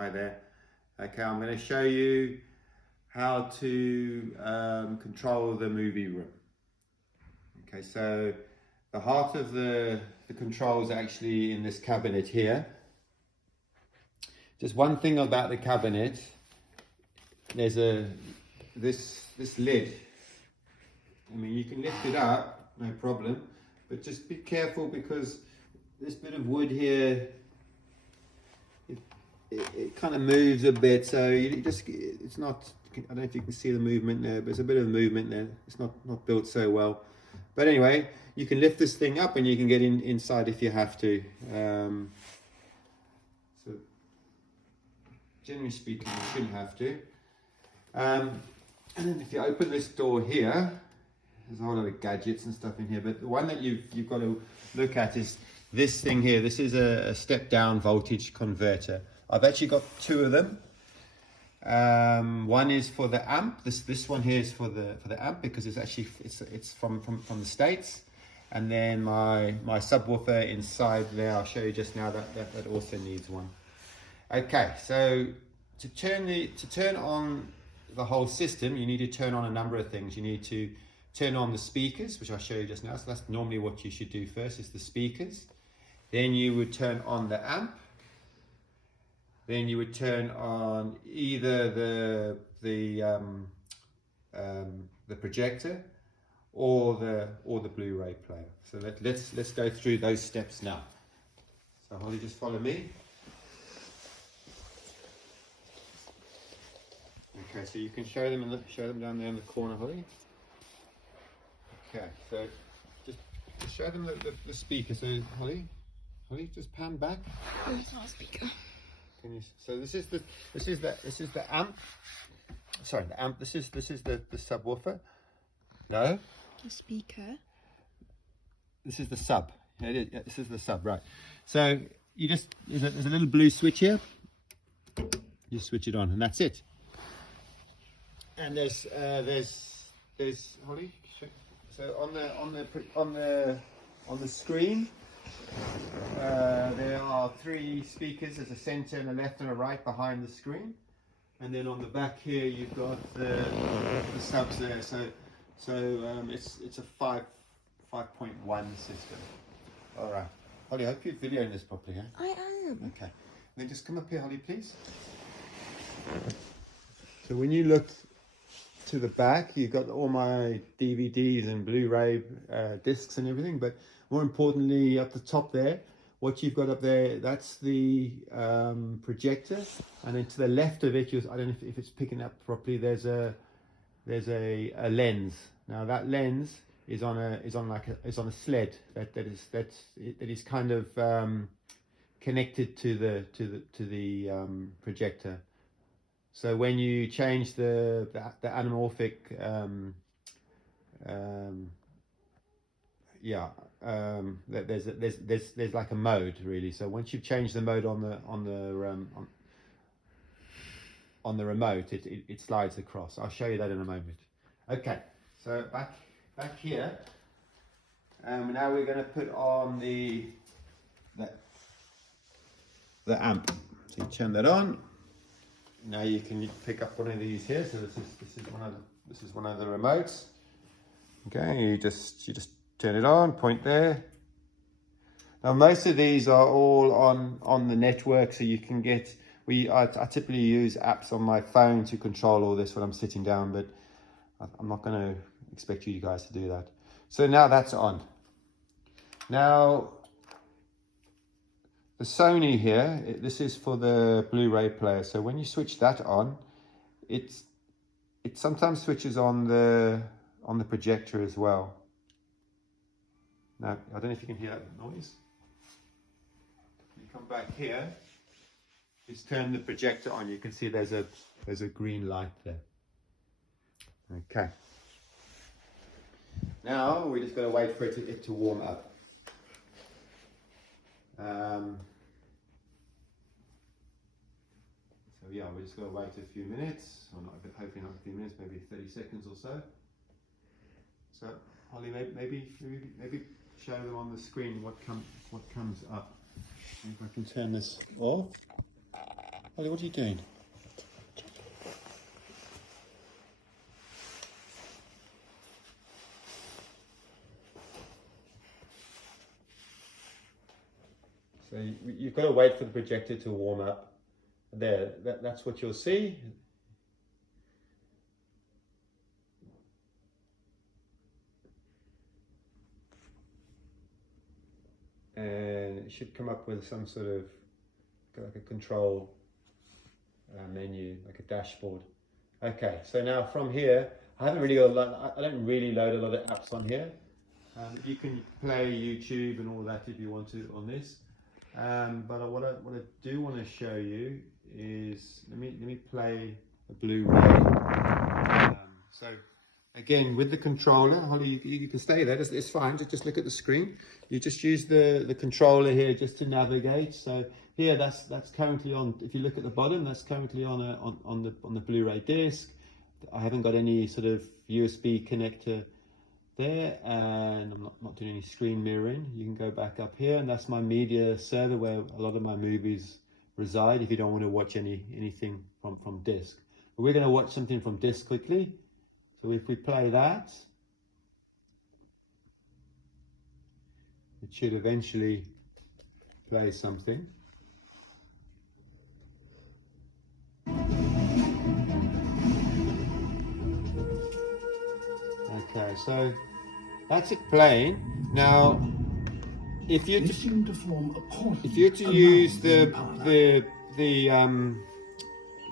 Hi there. Okay, I'm going to show you how to control the movie room. Okay, so the heart of the controls are actually in this cabinet here. Just one thing about the cabinet, there's this lid. I mean, you can lift it up, no problem, but just be careful because this bit of wood here, it kind of moves a bit, so it's not, I don't know if you can see the movement there, but there's a bit of movement there. It's not built so well. But anyway, you can lift this thing up and you can get inside if you have to. So generally speaking, you shouldn't have to. And then if you open this door here, there's a whole lot of gadgets and stuff in here, but the one that you've got to look at is this thing here. This is a step down voltage converter. I've actually got two of them. One is for the amp. This one here is for the amp because it's from the States. And then my subwoofer inside there, I'll show you just now, that also needs one. Okay, so to turn on the whole system, you need to turn on a number of things. You need to turn on the speakers, which I'll show you just now. So that's normally what you should do first, is the speakers. Then you would turn on the amp. Then you would turn on either the projector or the Blu-ray player. So let's go through those steps now. So Holly, just follow me. Okay, so you can show them down there in the corner, Holly. Okay, so just show them the speaker. So Holly, just pan back. Oh, it's not a speaker. So this is the amp. Sorry, the amp. This is the subwoofer. No. The speaker. This is the sub. Yeah, it is. Yeah, this is the sub, right? So you there's a little blue switch here. You switch it on, and that's it. And there's Holly. So on the screen. There are three speakers. There's a center and a left and a right behind the screen, and then on the back here you've got the subs there. So it's a 5.1 system. All right, Holly, I hope you're videoing this properly, huh? I am. Okay, then just come up here, Holly, please. So when you look to the back, you've got all my DVDs and Blu-ray discs and everything, but more importantly, up the top there, what you've got up there, that's the projector, and then to the left of it, I don't know if it's picking up properly. There's a lens. Now that lens is on a sled that is kind of connected to the projector. So when you change the anamorphic there's like a mode really. So once you've changed the mode on the remote, it slides across. I'll show you that in a moment. Okay, so back here, now we're going to put on the amp. So you turn that on. Now you can pick up one of these here. So this is one of the remotes. Okay, you just turn it on, point there. Now most of these are all on the network, so you can get. I typically use apps on my phone to control all this when I'm sitting down, but I'm not going to expect you guys to do that. So now that's on. Now the Sony here, this is for the Blu-ray player. So when you switch that on, it sometimes switches on the projector as well. Now I don't know if you can hear that noise. You come back here, just turn the projector on. You can see there's a green light there. Okay. Now we just got to wait for it to warm up. So yeah, we're just going to wait a few minutes, or not, hopefully not a few minutes, maybe 30 seconds or so. So Holly, maybe show them on the screen what comes up. If I can turn this off. Holly, what are you doing? So you've got to wait for the projector to warm up. There, that's what you'll see. And it should come up with some sort of like a control menu, like a dashboard. Okay, so now from here, I haven't really got a lot, I don't really load a lot of apps on here. You can play YouTube and all that if you want to on this. But what I do want to show you is, let me play a Blu-ray. So again, with the controller, Holly, you can stay there, it's fine, just look at the screen. You just use the controller here just to navigate. So here, that's currently on, if you look at the bottom, that's currently on the Blu-ray disc. I haven't got any sort of USB connector there, and I'm not doing any screen mirroring. You can go back up here, and that's my media server where a lot of my movies reside if you don't want to watch anything from disc. But we're going to watch something from disc quickly. So if we play that, it should eventually play something. Okay, so that's it playing. Now, if you're to use the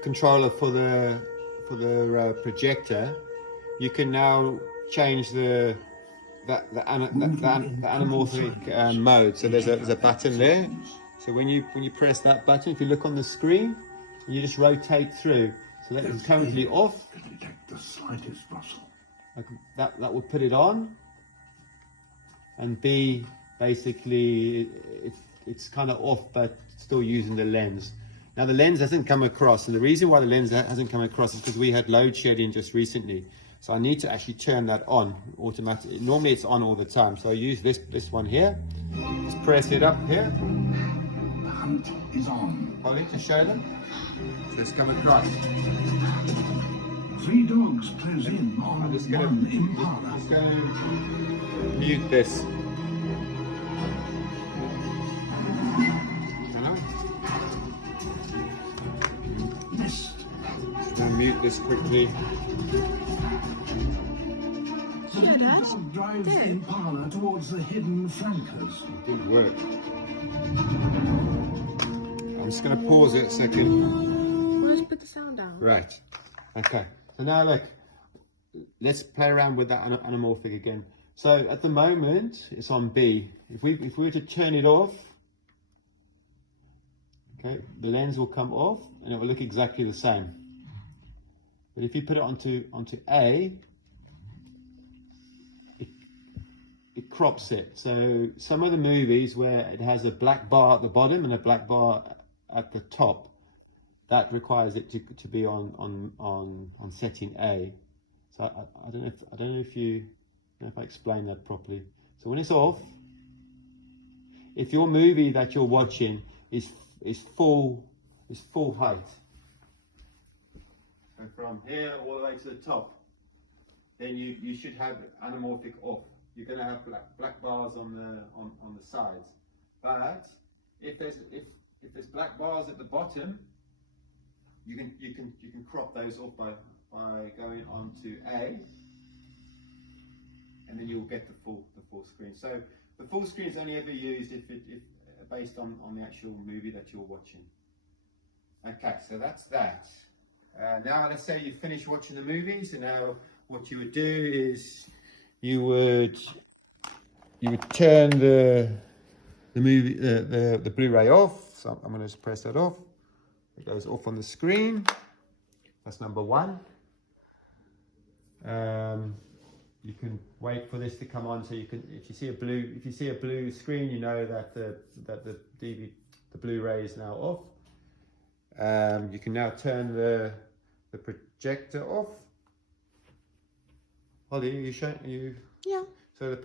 controller for the projector, you can now change the anamorphic mode. So there's a button there. So when you press that button, if you look on the screen, you just rotate through. So that is currently off. Detect the slightest rustle. That will put it on, and B, basically it's kind of off but still using the lens. Now the lens hasn't come across, and the reason why the lens hasn't come across is because we had load shedding just recently. So I need to actually turn that on automatically. Normally it's on all the time, so I use this one here. Just press it up here. The hunt is on. Hold it to show them. So it's come across. 3 dogs close in on I'm just one going impala. to mute this. Missed. Just going to mute this quickly. The dog drives the impala towards the hidden flankers. Good work. I'm just going to pause it a second. Let's put the sound down. Right. Okay. So now look, let's play around with that anamorphic again. So at the moment it's on B. If we were to turn it off, okay, the lens will come off and it will look exactly the same. But if you put it onto A, it crops it. So some of the movies where it has a black bar at the bottom and a black bar at the top, that requires it to be on setting A. So I don't know if I explained that properly. So when it's off, if your movie that you're watching is full height, so from here all the way to the top, then you should have anamorphic off. You're going to have black bars on the sides. But if there's black bars at the bottom, you can crop those off by going on to A, and then you'll get the full screen. So the full screen is only ever used if based on the actual movie that you're watching. Okay, so that's that. Now let's say you finish watching the movie. So now what you would do is you would turn the movie the Blu-ray off. So I'm going to just press that off. It goes off on the screen. That's number one. You can wait for this to come on, so you can, if you see a blue screen, you know that the Blu-ray is now off. You can now turn the projector off. Holly, are you showing you? Yeah. So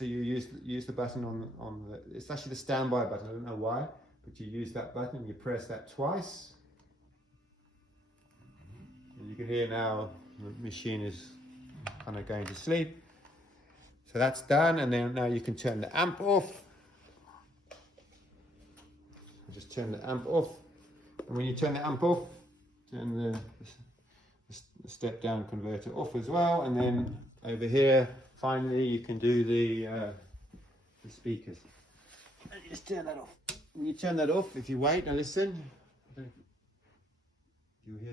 you use the button on the, it's actually the standby button. I don't know why, but you use that button. You press that twice. You can hear now the machine is kind of going to sleep. So that's done, and then now you can turn the amp off. Just turn the amp off, and when you turn the amp off, turn the step down converter off as well, and then over here finally you can do the speakers. And you just turn that off. When you turn that off, if you wait and listen, you'll hear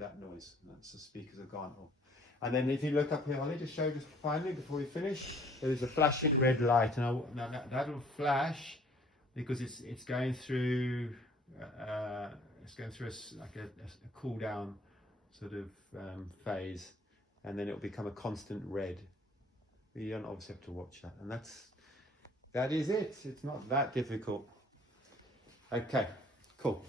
that noise. That's the speakers have gone off. And then if you look up here, I'll just show you just finally before we finish. There is a flashing red light, and now that will flash because it's going through like a cool down sort of phase, and then it'll become a constant red. You don't obviously have to watch that, and that is it. It's not that difficult. Okay, cool.